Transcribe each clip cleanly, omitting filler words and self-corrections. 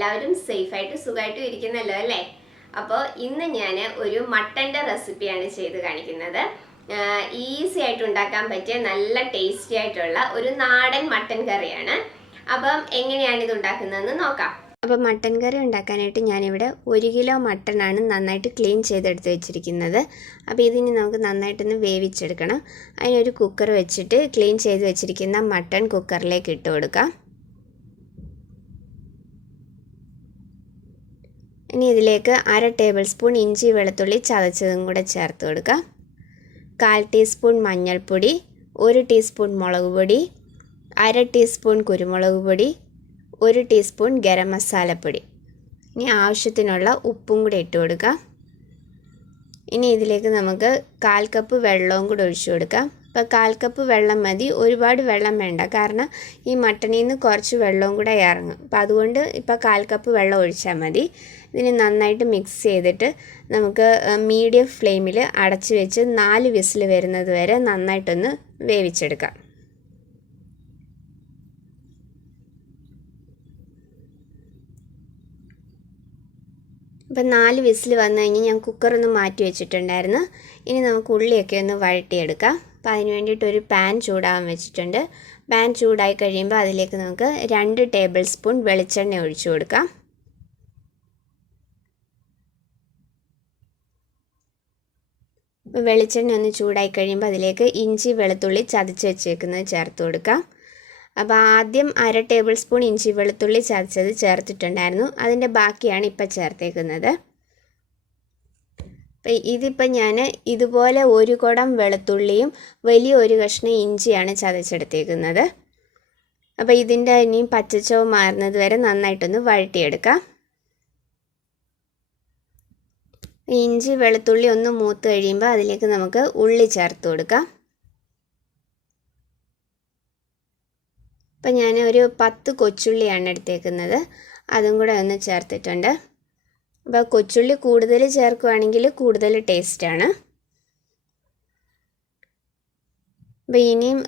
എല്ലാവരും സേഫ് ആയിട്ട് സുഖമായിട്ട് ഇരിക്കുന്നല്ലോ അല്ലേ? അപ്പോൾ ഇന്ന് ഞാൻ ഒരു മട്ടൻ്റെ റെസിപ്പിയാണ് ചെയ്ത് കാണിക്കുന്നത്. ഈസി ആയിട്ട് ഉണ്ടാക്കാൻ പറ്റിയ നല്ല ടേസ്റ്റി ആയിട്ടുള്ള ഒരു നാടൻ മട്ടൻ കറിയാണ്. അപ്പം എങ്ങനെയാണ് ഇത് ഉണ്ടാക്കുന്നതെന്ന് നോക്കാം. അപ്പം മട്ടൻ കറി ഉണ്ടാക്കാനായിട്ട് ഞാനിവിടെ 1 കിലോ മട്ടനാണ് നന്നായിട്ട് ക്ലീൻ ചെയ്തെടുത്ത് വെച്ചിരിക്കുന്നത്. അപ്പോൾ ഇതിന് നമുക്ക് നന്നായിട്ടൊന്ന് വേവിച്ചെടുക്കണം. അതിനൊരു കുക്കർ വെച്ചിട്ട് ക്ലീൻ ചെയ്ത് വെച്ചിരിക്കുന്ന മട്ടൻ കുക്കറിലേക്ക് ഇട്ട് കൊടുക്കാം. ഇനി ഇതിലേക്ക് 1/2 ടേബിൾ സ്പൂൺ ഇഞ്ചി വെളുത്തുള്ളി ചതച്ചതും കൂടെ ചേർത്ത് കൊടുക്കാം. 1/4 ടീസ്പൂൺ മഞ്ഞൾപ്പൊടി, 1 ടീസ്പൂൺ മുളക് പൊടി, 1/2 ടീസ്പൂൺ കുരുമുളക് പൊടി, 1 ടീസ്പൂൺ ഗരം മസാലപ്പൊടി. ഇനി ആവശ്യത്തിനുള്ള ഉപ്പും കൂടി ഇട്ട് കൊടുക്കാം. ഇനി ഇതിലേക്ക് നമുക്ക് 1/4 കപ്പ് വെള്ളവും കൂടി ഒഴിച്ചു കൊടുക്കാം. അപ്പോൾ 1/4 കപ്പ് വെള്ളം മതി, ഒരുപാട് വെള്ളം വേണ്ട, കാരണം ഈ മട്ടണിൽ നിന്ന് കുറച്ച് വെള്ളവും കൂടെ ഇറങ്ങും. അപ്പോൾ അതുകൊണ്ട് ഇപ്പോൾ 1/4 കപ്പ് വെള്ളം ഒഴിച്ചാൽ മതി. ഇതിന് നന്നായിട്ട് മിക്സ് ചെയ്തിട്ട് നമുക്ക് മീഡിയം ഫ്ലെയിമിൽ അടച്ച് വെച്ച് 4 വിസിൽ വരുന്നത് വരെ നന്നായിട്ടൊന്ന് വേവിച്ചെടുക്കാം. ഇപ്പം 4 വിസിൽ വന്നു കഴിഞ്ഞ് ഞാൻ കുക്കറൊന്ന് മാറ്റി വെച്ചിട്ടുണ്ടായിരുന്നു. ഇനി നമുക്ക് ഉള്ളിയൊക്കെ ഒന്ന് വഴട്ടിയെടുക്കാം. അപ്പോൾ അതിന് വേണ്ടിയിട്ട് ഒരു പാൻ ചൂടാകാൻ വെച്ചിട്ടുണ്ട്. പാൻ ചൂടായി കഴിയുമ്പോൾ അതിലേക്ക് നമുക്ക് 2 ടേബിൾ സ്പൂൺ വെളിച്ചെണ്ണ ഒഴിച്ചു കൊടുക്കാം. വെളിച്ചെണ്ണ ഒന്ന് ചൂടായി കഴിയുമ്പോൾ അതിലേക്ക് ഇഞ്ചി വെളുത്തുള്ളി ചതച്ച് വെച്ചേക്കുന്നത് ചേർത്ത് കൊടുക്കാം. അപ്പോൾ ആദ്യം 1/2 ടേബിൾ സ്പൂൺ ഇഞ്ചി വെളുത്തുള്ളി ചതച്ചത് ചേർത്തിട്ടുണ്ടായിരുന്നു. അതിൻ്റെ ബാക്കിയാണ് ഇപ്പം ചേർത്തേക്കുന്നത്. അപ്പം ഇതിപ്പം ഞാൻ ഇതുപോലെ 1 കുടം വെളുത്തുള്ളിയും വലിയ 1 കഷ്ണം ഇഞ്ചിയാണ് ചതച്ചെടുത്തേക്കുന്നത്. അപ്പോൾ ഇതിൻ്റെ ഇനിയും പച്ചച്ചവ് മാറുന്നത് വരെ നന്നായിട്ടൊന്ന് വഴട്ടിയെടുക്കാം. ഇഞ്ചി വെളുത്തുള്ളി ഒന്ന് മൂത്ത് കഴിയുമ്പോൾ അതിലേക്ക് നമുക്ക് ഉള്ളി ചേർത്ത് കൊടുക്കാം. അപ്പം ഞാൻ ഒരു 10 കൊച്ചുള്ളിയാണ് എടുത്തേക്കുന്നത്, അതും കൂടെ ഒന്ന് ചേർത്തിട്ടുണ്ട്. അപ്പോൾ കൊച്ചുള്ളി കൂടുതൽ ചേർക്കുകയാണെങ്കിൽ കൂടുതൽ ടേസ്റ്റാണ്. അപ്പോൾ ഇനിയും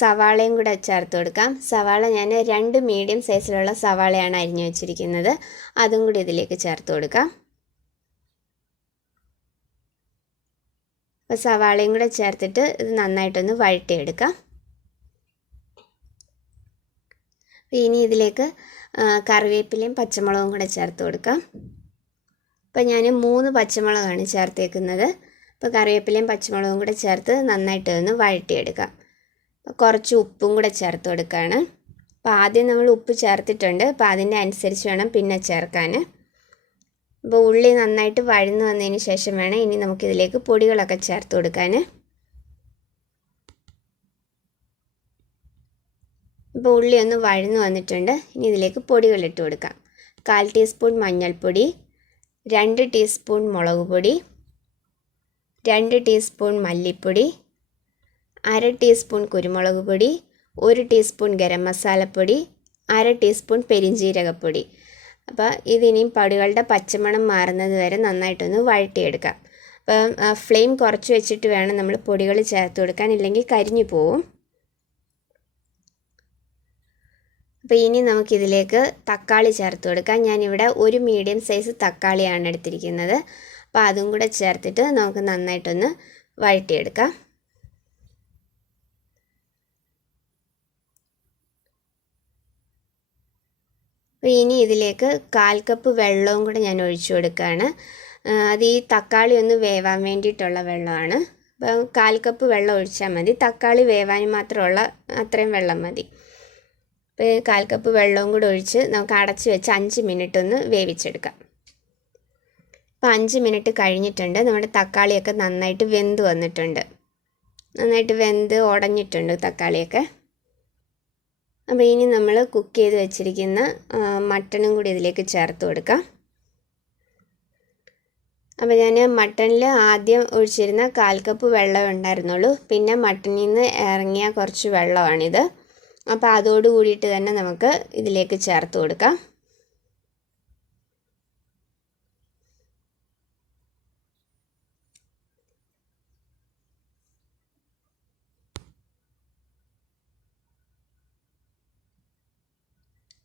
സവാളയും കൂടെ ചേർത്ത് കൊടുക്കാം. സവാള ഞാൻ 2 മീഡിയം സൈസിലുള്ള സവാളയാണ് അരിഞ്ഞു വെച്ചിരിക്കുന്നത്, അതും കൂടി ഇതിലേക്ക് ചേർത്ത് കൊടുക്കാം. അപ്പോൾ സവാളയും കൂടെ ചേർത്തിട്ട് ഇത് നന്നായിട്ടൊന്ന് വഴട്ടിയെടുക്കാം. ഇനി ഇതിലേക്ക് കറിവേപ്പിലയും പച്ചമുളകും കൂടെ ചേർത്ത് കൊടുക്കാം. അപ്പോൾ ഞാൻ 3 പച്ചമുളകാണ് ചേർത്തേക്കുന്നത്. അപ്പോൾ കറിവേപ്പിലയും പച്ചമുളകും കൂടെ ചേർത്ത് നന്നായിട്ട് ഒന്ന് വഴട്ടിയെടുക്കാം. അപ്പോൾ കുറച്ച് ഉപ്പും കൂടെ ചേർത്ത് കൊടുക്കുകയാണ്. അപ്പോൾ ആദ്യം നമ്മൾ ഉപ്പ് ചേർത്തിട്ടുണ്ട്, അപ്പോൾ അതിൻ്റെ അനുസരിച്ച് വേണം പിന്നെ ചേർക്കാൻ. അപ്പോൾ ഉള്ളി നന്നായിട്ട് വഴന്നു വന്നതിന് ശേഷം വേണം ഇനി നമുക്കിതിലേക്ക് പൊടികളൊക്കെ ചേർത്ത് കൊടുക്കാൻ. ഇപ്പോൾ ഉള്ളി ഒന്ന് വഴന്നു വന്നിട്ടുണ്ട്. ഇനി ഇതിലേക്ക് പൊടികൾ ഇട്ട് കൊടുക്കാം. 1/4 ടീസ്പൂൺ മഞ്ഞൾപ്പൊടി, 2 ടീസ്പൂൺ മുളക് പൊടി, 2 ടീസ്പൂൺ മല്ലിപ്പൊടി, 1/2 ടീസ്പൂൺ കുരുമുളക് പൊടി, 1 ടീസ്പൂൺ ഗരം മസാലപ്പൊടി, 1/2 ടീസ്പൂൺ പെരിഞ്ജീരകപ്പൊടി. അപ്പോൾ ഇതിനിയും പൊടികളുടെ പച്ചമണം മാറുന്നത് വരെ നന്നായിട്ടൊന്ന് വഴട്ടിയെടുക്കാം. അപ്പം ഫ്ലെയിം കുറച്ച് വെച്ചിട്ട് വേണം നമ്മൾ പൊടികൾ ചേർത്ത് കൊടുക്കാൻ, ഇല്ലെങ്കിൽ കരിഞ്ഞു പോവും. അപ്പോൾ ഇനി നമുക്കിതിലേക്ക് തക്കാളി ചേർത്ത് കൊടുക്കാം. ഞാനിവിടെ 1 മീഡിയം സൈസ് തക്കാളിയാണ് എടുത്തിരിക്കുന്നത്. അപ്പോൾ അതും കൂടെ ചേർത്തിട്ട് നമുക്ക് നന്നായിട്ടൊന്ന് വഴട്ടിയെടുക്കാം. അപ്പോൾ ഇനി ഇതിലേക്ക് 1/4 കപ്പ് വെള്ളവും കൂടെ ഞാൻ ഒഴിച്ചു കൊടുക്കുകയാണ്. അത് ഈ തക്കാളി ഒന്ന് വേവാൻ വേണ്ടിയിട്ടുള്ള വെള്ളമാണ്. അപ്പോൾ 1/4 കപ്പ് വെള്ളം ഒഴിച്ചാൽ മതി, തക്കാളി വേവാൻ മാത്രമുള്ള അത്രയും വെള്ളം മതി. അപ്പോൾ 1/4 കപ്പ് വെള്ളവും കൂടെ ഒഴിച്ച് നമുക്ക് അടച്ച് വെച്ച് 5 മിനിറ്റ് ഒന്ന് വേവിച്ചെടുക്കാം. അപ്പോൾ 5 മിനിറ്റ് കഴിഞ്ഞിട്ടുണ്ട്. നമ്മുടെ തക്കാളിയൊക്കെ നന്നായിട്ട് വെന്ത് വന്നിട്ടുണ്ട്, നന്നായിട്ട് വെന്ത് ഉടഞ്ഞിട്ടുണ്ട് തക്കാളിയൊക്കെ. അപ്പോൾ ഇനി നമ്മൾ കുക്ക് ചെയ്ത് വെച്ചിരിക്കുന്ന മട്ടണും കൂടി ഇതിലേക്ക് ചേർത്ത് കൊടുക്കാം. അപ്പോൾ ഞാൻ മട്ടണിൽ ആദ്യം ഒഴിച്ചിരുന്ന 1/4 കപ്പ് വെള്ളം ഉണ്ടായിരുന്നുള്ളൂ, പിന്നെ മട്ടണിൽ നിന്ന് ഇറങ്ങിയ കുറച്ച് വെള്ളമാണിത്. അപ്പോൾ അതോട് കൂടിയിട്ട് തന്നെ നമുക്ക് ഇതിലേക്ക് ചേർത്ത് കൊടുക്കാം.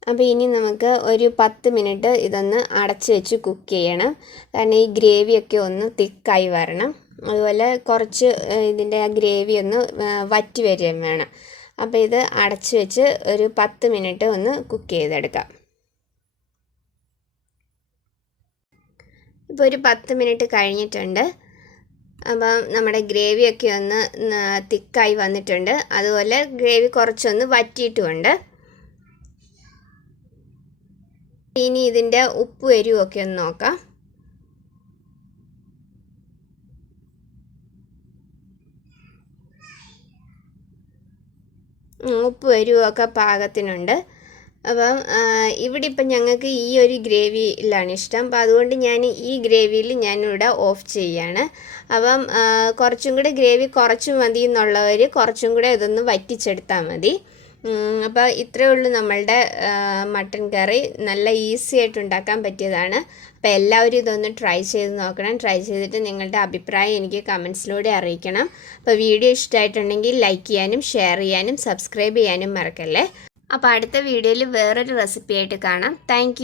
അപ്പോൾ ഇനി നമുക്ക് ഒരു 10 മിനിറ്റ് ഇതൊന്ന് അടച്ച് വെച്ച് കുക്ക് ചെയ്യണം. കാരണം ഈ ഗ്രേവിയൊക്കെ ഒന്ന് തിക്കായി വരണം. അതുപോലെ കുറച്ച് ഇതിൻ്റെ ആ ഗ്രേവി ഒന്ന് വറ്റി വരികയും വേണം. അപ്പോൾ ഇത് അടച്ച് വെച്ച് ഒരു 10 മിനിറ്റ് ഒന്ന് കുക്ക് ചെയ്തെടുക്കാം. ഇപ്പോൾ ഒരു 10 മിനിറ്റ് കഴിഞ്ഞിട്ടുണ്ട്. അപ്പം നമ്മുടെ ഗ്രേവിയൊക്കെ ഒന്ന് തിക്കായി വന്നിട്ടുണ്ട്. അതുപോലെ ഗ്രേവി കുറച്ചൊന്ന് വറ്റിയിട്ടുമുണ്ട്. ഇനി ഇതിൻ്റെ ഉപ്പ് എരിവൊക്കെ ഒന്ന് നോക്കാം. ഉപ്പ് എരിവൊക്കെ പാകത്തിനുണ്ട്. അപ്പം ഇവിടെ ഇപ്പം ഞങ്ങൾക്ക് ഈ ഒരു ഗ്രേവിയിലാണ് ഇഷ്ടം. അപ്പം അതുകൊണ്ട് ഞാൻ ഈ ഗ്രേവിയിൽ ഞാനിവിടെ ഓഫ് ചെയ്യാണ്. അപ്പം കുറച്ചും കൂടെ ഗ്രേവി കുറച്ച് മതി എന്നുള്ളവർ കുറച്ചും കൂടെ ഇതൊന്ന് വറ്റിച്ചെടുത്താൽ മതി. അപ്പോൾ ഇത്രയേ ഉള്ളൂ നമ്മളുടെ മട്ടൻ കറി. നല്ല ഈസി ആയിട്ട് ഉണ്ടാക്കാൻ പറ്റിയതാണ്. അപ്പോൾ എല്ലാവരും ഇതൊന്ന് ട്രൈ ചെയ്ത് നോക്കണം. ട്രൈ ചെയ്തിട്ട് നിങ്ങളുടെ അഭിപ്രായം എനിക്ക് കമൻസിലൂടെ അറിയിക്കണം. അപ്പോൾ വീഡിയോ ഇഷ്ടമായിട്ടുണ്ടെങ്കിൽ ലൈക്ക് ചെയ്യാനും ഷെയർ ചെയ്യാനും സബ്സ്ക്രൈബ് ചെയ്യാനും മറക്കല്ലേ. അപ്പോൾ അടുത്ത വീഡിയോയിൽ വേറൊരു റെസിപ്പി ആയിട്ട് കാണാം. താങ്ക്